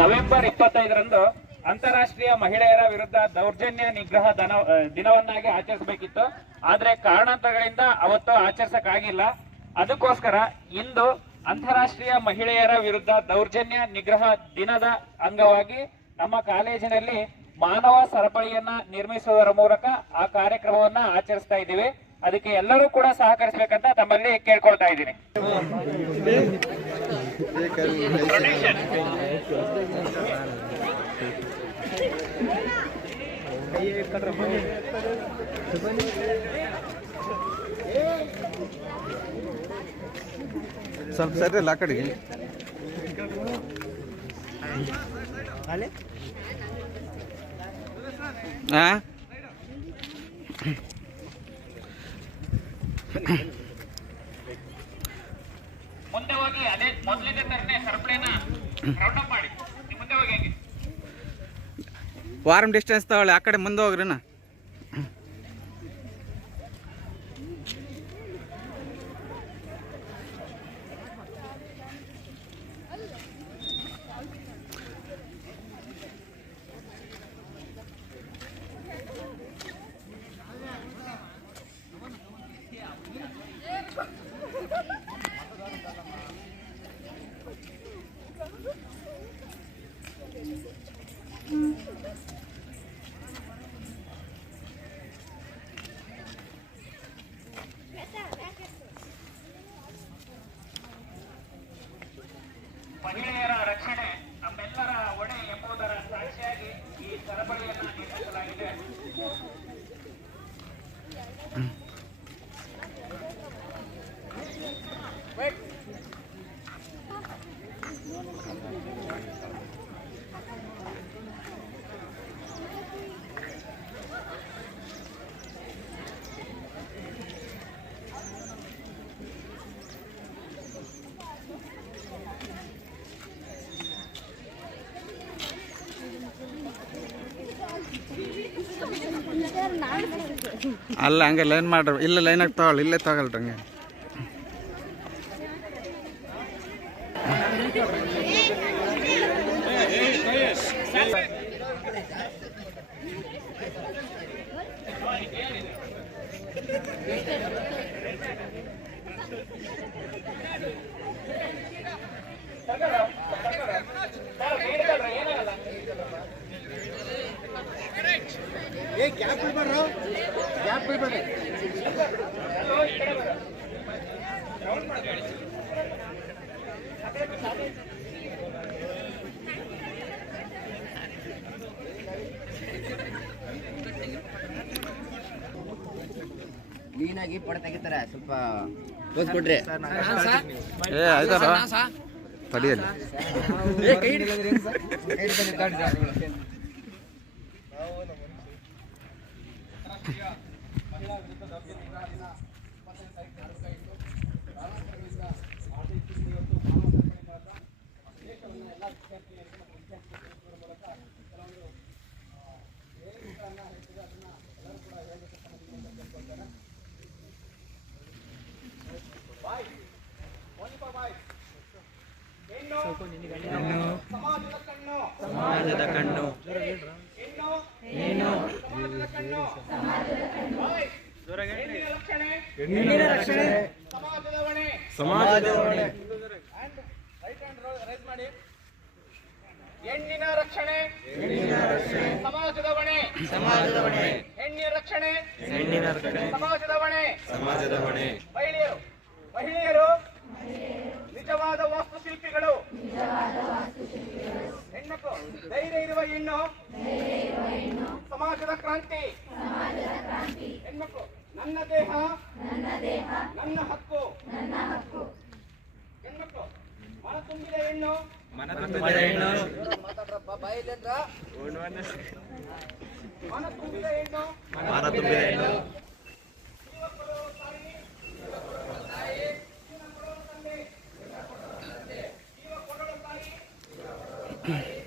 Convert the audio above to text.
November 25ರಂದು ಅಂತಾರಾಷ್ಟ್ರೀಯ ಮಹಿಳೆಯರ ವಿರುದ್ಧ ದೌರ್ಜನ್ಯ ನಿಗ್ರಹ ದಿನವನ್ನಾಗಿ ಆಚರಿಸಬೇಕಿತ್ತು. ಆದ್ರೆ ಕಾರಣಾಂತರಗಳಿಂದ ಅವತ್ತು ಆಚರಿಸಕ್ಕಾಗಿಲ್ಲ. ಅದಕ್ಕೋಸ್ಕರ ಇಂದು ಅಂತಾರಾಷ್ಟ್ರೀಯ ಮಹಿಳೆಯರ ವಿರುದ್ಧ ದೌರ್ಜನ್ಯ ನಿಗ್ರಹ ದಿನದ ಅಂಗವಾಗಿ ನಮ್ಮ ಕಾಲೇಜಿನಲ್ಲಿ ಮಾನವ ಸರಪಳಿಯನ್ನ ನಿರ್ಮಿಸುವುದರ ಮೂಲಕ ಆ ಕಾರ್ಯಕ್ರಮವನ್ನ ಆಚರಿಸ್ತಾ ಇದ್ದೀವಿ. ಅದಕ್ಕೆ ಎಲ್ಲರೂ ಕೂಡ ಸಹಕರಿಸಬೇಕಂತ ತಮ್ಮಲ್ಲಿ ಕೇಳ್ಕೊಳ್ತಾ ಇದ್ದೀನಿ. ಸ್ವಲ್ಪ ಸರಿ ಅಲ್ಲ ಆ ಕಡೆಗೆ. ಮುಂದೆ ಹೋಗಿ ಅದೇ ಮೊದಲಿಗೆ ತರನೇ ಸರಪಳಿನ ರೌಂಡ್ ಅಪ್ ಮಾಡಿ ಮುಂದೆ ಹೋಗಿ. ವಾರಂ ಡಿಸ್ಟೆನ್ಸ್ ತಗೊಳ್ಳಿ, ಆ ಕಡೆ ಮುಂದೆ ಹೋಗ್ರಿನ. ಮಹಿಳೆಯರ ರಕ್ಷಣೆ ನಮ್ಮೆಲ್ಲರ ಹೊಣೆ ಎಂಬುದರ ಸಾಕ್ಷಿಯಾಗಿ ಈ ಸರಪಳಿಯನ್ನ ನಿರ್ಮಿಸಲಾಗಿದೆ. ಅಲ್ಲ ಹಂಗೆ ಲೈನ್ ಮಾಡ್ರಿ, ಇಲ್ಲ ಲೈನಾಗಿ ತಗೊಳ್ಳಿ, ಇಲ್ಲೇ ತಗೊಳ್ರಿ ಹಂಗೆ. ಕ್ಲೀನಾಗಿ ಪಡ ತೆಗಿತಾರೆ, ಸ್ವಲ್ಪ ತೋರಿಸ್ಕೊಡ್ರಿ. ಏ ಆಯ್ತಾರ ತಡಿಯಲ್ಲಿ. ಸಮಾಜದ ಕಣ್ಣು ಹೆಣ್ಣಿನ ರಕ್ಷಣೆ ಸಮಾಜದ ಹೊಣೆ. ಹೆಣ್ಣಿನ ರಕ್ಷಣೆ ಸಮಾಜದ ಹೊಣೆ. ಹೆಣ್ಣಿನ ರಕ್ಷಣೆ ಸಮಾಜದ ಹೊಣೆ. ಮಹಿಳೆಯರು ನಿಜವಾದ ವಾಸ್ತುಶಿಲ್ಪಿಗಳು. ಹೆಣ್ಣು ಧೈರ್ಯ ಇರುವ ಹೆಣ್ಣು ಸಮಾಜದ ಕ್ರಾಂತಿ. ಹೆಣ್ಮಕ್ಳು ನನ್ನ ದೇಹ ನನ್ನ ಹಕ್ಕು. ಹೆಣ್ಮಕ್ಳು ಮನ ತುಂಬಿದ ಹೆಣ್ಣು ಮನ ತುಂಬಿದ ಹೆಣ್ಣು. ಜೀವ ಕೊಡಲು ತಾಯಿ